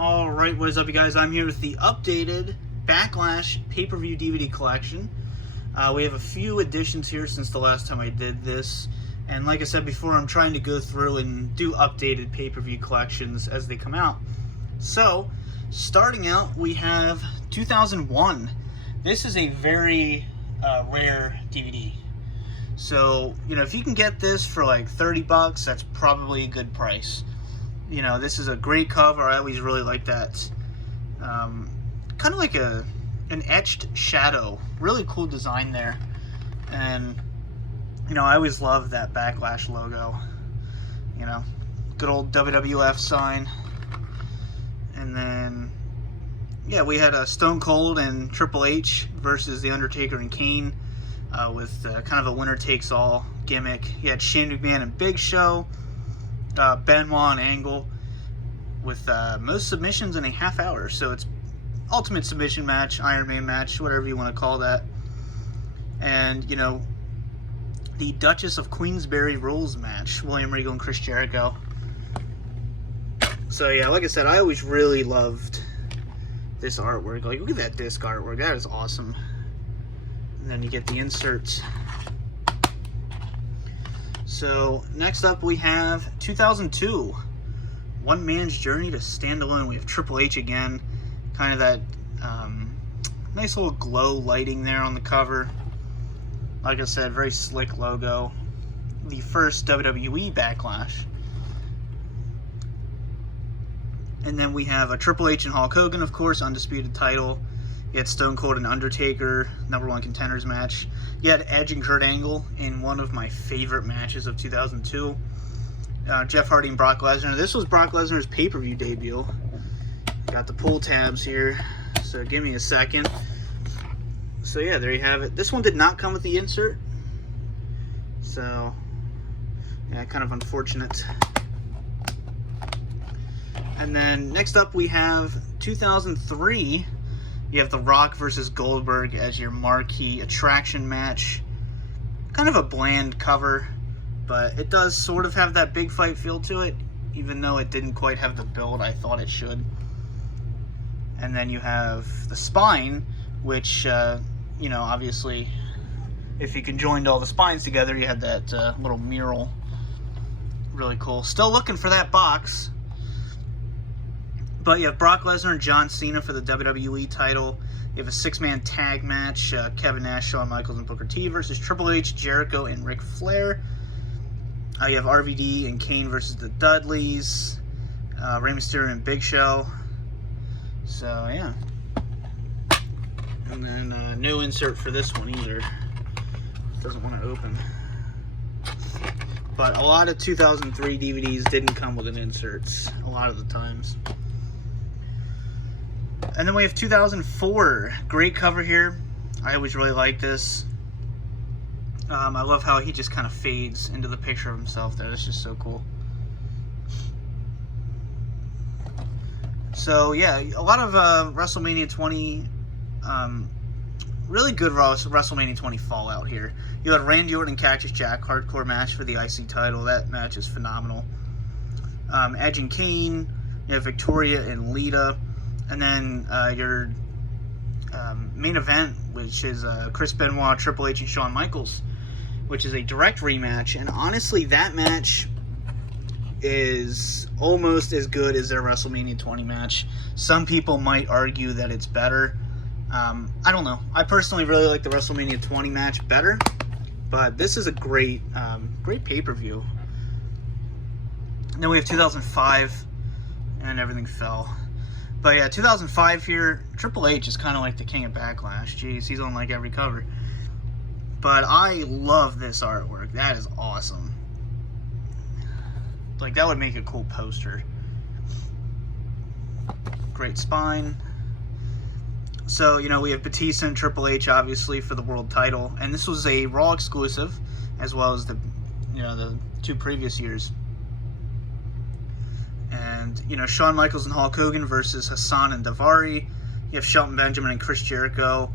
Alright, what is up you guys? I'm here with the updated Backlash pay-per-view DVD collection. We have a few additions here since the last time I did this. And like I said before, I'm trying to go through and do updated pay-per-view collections as they come out. So, starting out, we have 2001. This is a very rare DVD. So, if you can get this for like 30 bucks, that's probably a good price. This is a great cover. I always really like that. Kind of like an etched shadow. Really cool design there. And, I always love that Backlash logo. Good old WWF sign. And then, yeah, we had a Stone Cold and Triple H versus The Undertaker and Kane with kind of a winner-takes-all gimmick. You had Shane McMahon and Big Show. Benoit and Angle with most submissions in a half hour. So it's ultimate submission match, Iron Man match, whatever you want to call that. And, the Duchess of Queensberry rules match, William Regal and Chris Jericho. So yeah, like I said, I always really loved this artwork. Like, look at that disc artwork. That is awesome. And then you get the inserts. So, next up we have 2002. One Man's Journey to Stand Alone. We have Triple H again. Kind of that nice little glow lighting there on the cover. Like I said, very slick logo. The first WWE Backlash. And then we have a Triple H and Hulk Hogan, of course, undisputed title. You had Stone Cold and Undertaker, #1 contenders match. You had Edge and Kurt Angle in one of my favorite matches of 2002. Jeff Hardy and Brock Lesnar. This was Brock Lesnar's pay-per-view debut. Got the pull tabs here, so give me a second. So yeah, there you have it. This one did not come with the insert. So, yeah, kind of unfortunate. And then next up we have 2003. You have The Rock versus Goldberg as your marquee attraction match. Kind of a bland cover, but it does sort of have that big fight feel to it, even though it didn't quite have the build I thought it should. And then you have the spine, which, obviously, if you conjoined all the spines together, you had that little mural. Really cool. Still looking for that box. But you have Brock Lesnar and John Cena for the WWE title. You have a 6-man tag match, Kevin Nash, Shawn Michaels, and Booker T versus Triple H, Jericho, and Ric Flair. You have RVD and Kane versus the Dudleys, Rey Mysterio and Big Show. So, yeah. And then no insert for this one either. Doesn't want to open. But a lot of 2003 DVDs didn't come with an inserts, a lot of the times. And then we have 2004. Great cover here. I always really like this. I love how he just kind of fades into the picture of himself there. That's just so cool. So, yeah, a lot of WrestleMania 20, really good WrestleMania 20 fallout here. You had Randy Orton and Cactus Jack, hardcore match for the IC title. That match is phenomenal. Edge and Kane. You have Victoria and Lita. And then your main event, which is Chris Benoit, Triple H, and Shawn Michaels, which is a direct rematch. And honestly, that match is almost as good as their WrestleMania 20 match. Some people might argue that it's better. I don't know. I personally really like the WrestleMania 20 match better. But this is a great, great pay-per-view. And then we have 2005, and everything fell. But yeah, 2005 here, Triple H is kind of like the king of Backlash. Jeez, he's on like every cover. But I love this artwork. That is awesome. Like, that would make a cool poster. Great spine. So, we have Batista and Triple H, obviously, for the world title. And this was a Raw exclusive, as well as the 2 previous years. And, Shawn Michaels and Hulk Hogan versus Hassan and Daivari. You have Shelton Benjamin and Chris Jericho.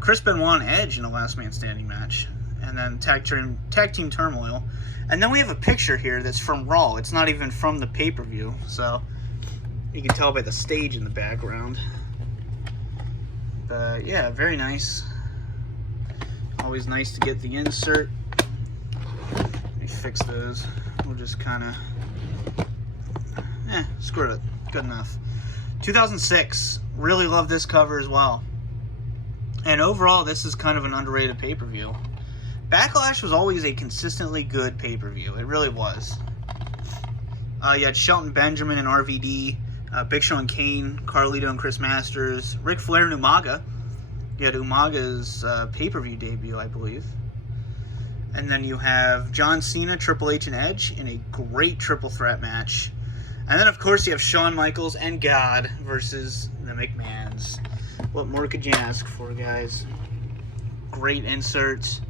Chris Benoit and Edge in a last man standing match. And then tag team turmoil. And then we have a picture here that's from Raw. It's not even from the pay-per-view. So, You can tell by the stage in the background. But yeah, very nice. Always nice to get the insert. Let me fix those. We'll just kind of, screw it. Good enough. 2006. Really love this cover as well. And overall, this is kind of an underrated pay-per-view. Backlash was always a consistently good pay-per-view. It really was. You had Shelton Benjamin and RVD, Big Show and Kane, Carlito and Chris Masters, Ric Flair and Umaga. You had Umaga's pay-per-view debut, I believe. And then you have John Cena, Triple H, and Edge in a great triple threat match. And then, of course, you have Shawn Michaels and God versus the McMahons. What more could you ask for, guys? Great inserts.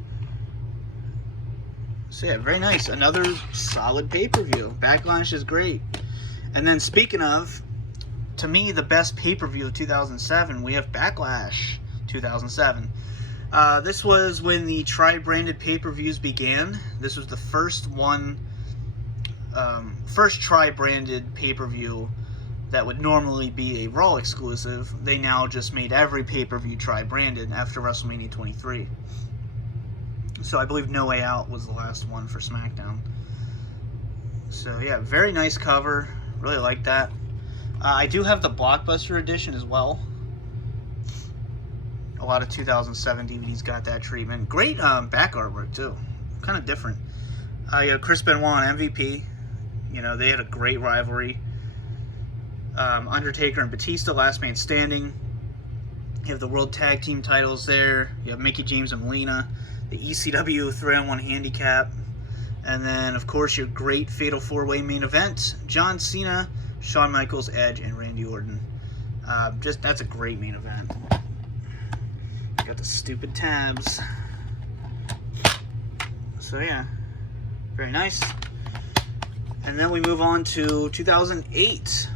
So, yeah, very nice. Another solid pay-per-view. Backlash is great. And then, speaking of, to me, the best pay-per-view of 2007, we have Backlash 2007. This was when the tri-branded pay-per-views began. This was the first one, first tri-branded pay-per-view that would normally be a Raw exclusive. They now just made every pay-per-view tri-branded after WrestleMania 23. So I believe No Way Out was the last one for SmackDown. So yeah, very nice cover. Really like that. I do have the Blockbuster edition as well. A lot of 2007 DVDs got that treatment. Great back artwork too. Kind of different. You had Chris Benoit and MVP. You know, they had a great rivalry. Undertaker and Batista, last man standing. You have the World Tag Team titles there. You have Mickie James and Melina. The ECW 3-on-1 handicap. And then, of course, your great Fatal 4-Way main event. John Cena, Shawn Michaels, Edge, and Randy Orton. That's a great main event. Got the stupid tabs. So yeah, very nice. And then we move on to 2008,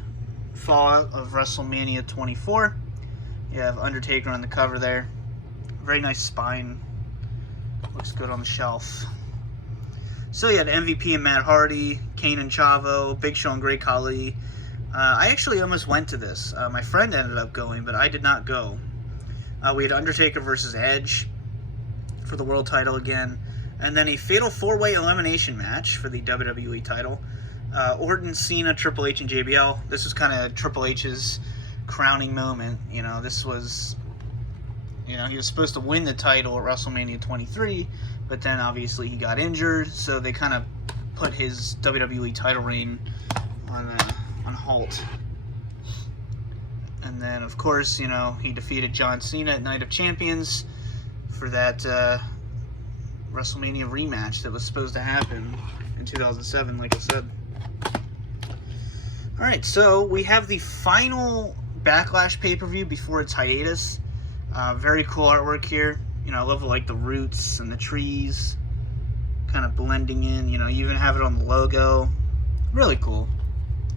fallout of WrestleMania 24. You have Undertaker on the cover there. Very nice spine. Looks good on the shelf. So you had MVP and Matt Hardy, Kane and Chavo, Big Show and Great Khali. I actually almost went to this. My friend ended up going, but I did not go. We had Undertaker versus Edge for the world title again. And then a fatal 4-way elimination match for the WWE title. Orton, Cena, Triple H, and JBL. This was kind of Triple H's crowning moment. You know, this was, you know, he was supposed to win the title at WrestleMania 23, but then obviously he got injured, so they kind of put his WWE title reign on halt. And then, of course, you know, he defeated John Cena at Night of Champions for that WrestleMania rematch that was supposed to happen in 2007, like I said. Alright, so we have the final Backlash pay-per-view before its hiatus. Very cool artwork here. You know, I love like the roots and the trees kind of blending in. You know, you even have it on the logo. Really cool.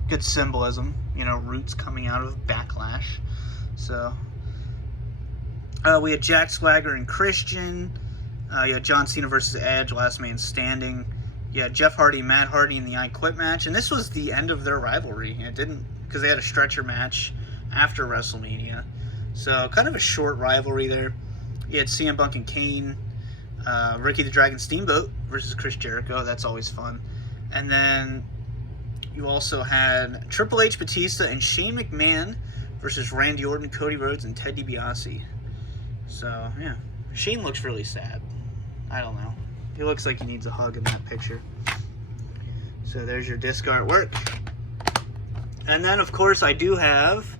Good symbolism. You know, roots coming out of Backlash. So, we had Jack Swagger and Christian. You had John Cena versus Edge, last man standing. You had Jeff Hardy and Matt Hardy in the I Quit match. And this was the end of their rivalry. It didn't, because they had a stretcher match after WrestleMania. So, kind of a short rivalry there. You had CM Punk and Kane. Ricky the Dragon Steamboat versus Chris Jericho. That's always fun. And then you also had Triple H, Batista, and Shane McMahon versus Randy Orton, Cody Rhodes, and Ted DiBiase. So, yeah. Shane looks really sad. I don't know. He looks like he needs a hug in that picture. So there's your disc artwork. And then, of course, I do have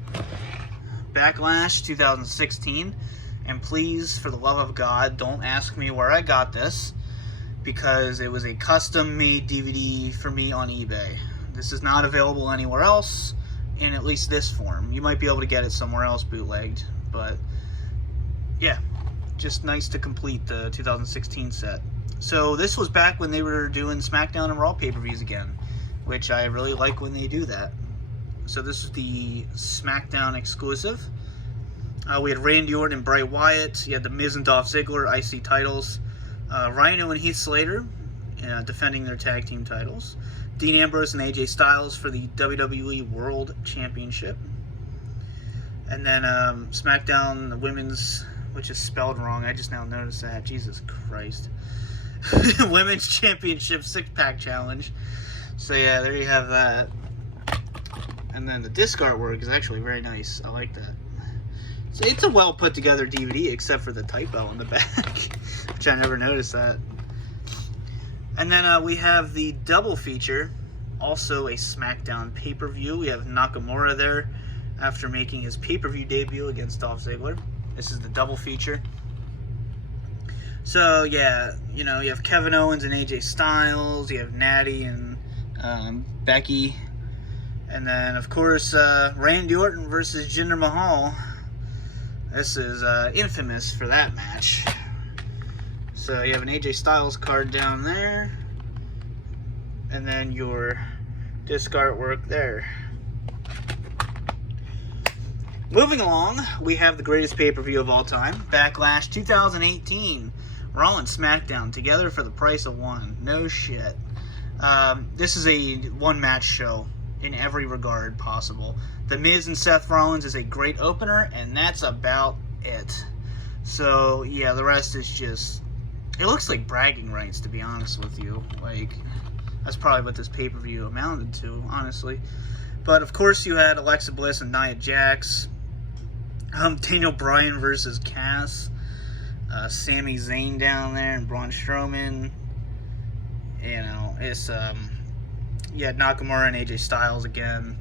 Backlash 2016. And please, for the love of God, don't ask me where I got this, because it was a custom-made DVD for me on eBay. This is not available anywhere else in at least this form. You might be able to get it somewhere else bootlegged, but yeah, just nice to complete the 2016 set. So this was back when they were doing SmackDown and Raw pay-per-views again, which I really like when they do that. So this is the SmackDown exclusive. We had Randy Orton and Bray Wyatt. You had The Miz and Dolph Ziggler, IC titles. Rhino and Heath Slater defending their tag team titles. Dean Ambrose and AJ Styles for the WWE World Championship. And then SmackDown, the women's, which is spelled wrong. I just now noticed that. Jesus Christ. Women's Championship 6-pack challenge. So yeah, there you have that. And then the disc artwork is actually very nice. I like that. So it's a well put together DVD, except for the typo on the back, which I never noticed that. And then we have the double feature, also a SmackDown pay-per-view. We have Nakamura there after making his pay-per-view debut against Dolph Ziggler. This is the double feature. So, yeah, you know, you have Kevin Owens and AJ Styles. You have Natty and Becky. And then, of course, Randy Orton versus Jinder Mahal. This is infamous for that match. So you have an AJ Styles card down there. And then your disc artwork there. Moving along, we have the greatest pay-per-view of all time, Backlash 2018. Raw and SmackDown together for the price of one. No shit. This is a one-match show in every regard possible. The Miz and Seth Rollins is a great opener, and that's about it. So, yeah, the rest is just... It looks like bragging rights, to be honest with you. Like, that's probably what this pay-per-view amounted to, honestly. But, of course, you had Alexa Bliss and Nia Jax. Daniel Bryan versus Cass. Sami Zayn down there and Braun Strowman. You know, it's, you had Nakamura and AJ Styles again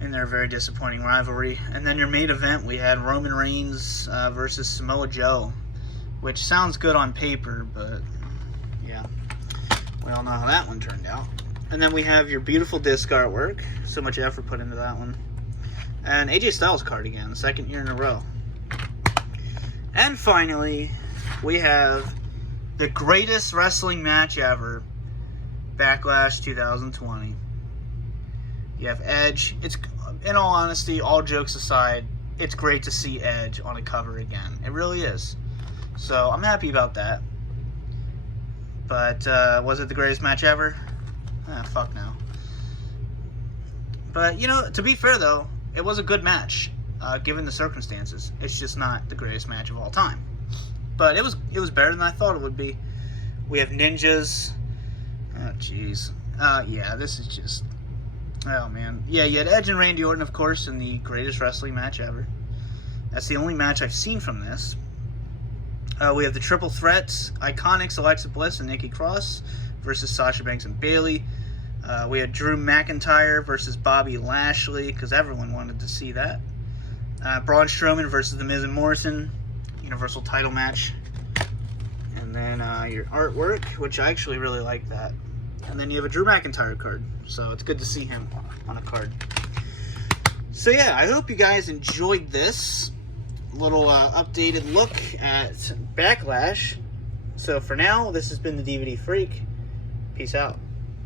in their very disappointing rivalry. And then your main event, we had Roman Reigns versus Samoa Joe, which sounds good on paper, but yeah, we all know how that one turned out. And then we have your beautiful disc artwork. So much effort put into that one. And AJ Styles card again, second year in a row. And finally, we have the greatest wrestling match ever, Backlash 2020. You have Edge. It's, in all honesty, all jokes aside, it's great to see Edge on a cover again. It really is. So I'm happy about that. But was it the greatest match ever? Fuck no. But, you know, to be fair though, it was a good match, given the circumstances. It's just not the greatest match of all time. But it was better than I thought it would be. We have ninjas. Oh, jeez. Yeah, this is just... Oh, man. Yeah, you had Edge and Randy Orton, of course, in the greatest wrestling match ever. That's the only match I've seen from this. We have the Triple Threats, Iconics, Alexa Bliss and Nikki Cross versus Sasha Banks and Bayley. We had Drew McIntyre versus Bobby Lashley, because everyone wanted to see that. Braun Strowman versus The Miz and Morrison, Universal title match. And then your artwork, which I actually really like that. And then you have a Drew McIntyre card, so it's good to see him on a card. So yeah, I hope you guys enjoyed this little updated look at Backlash. So for now, this has been the DVD Freak. Peace out.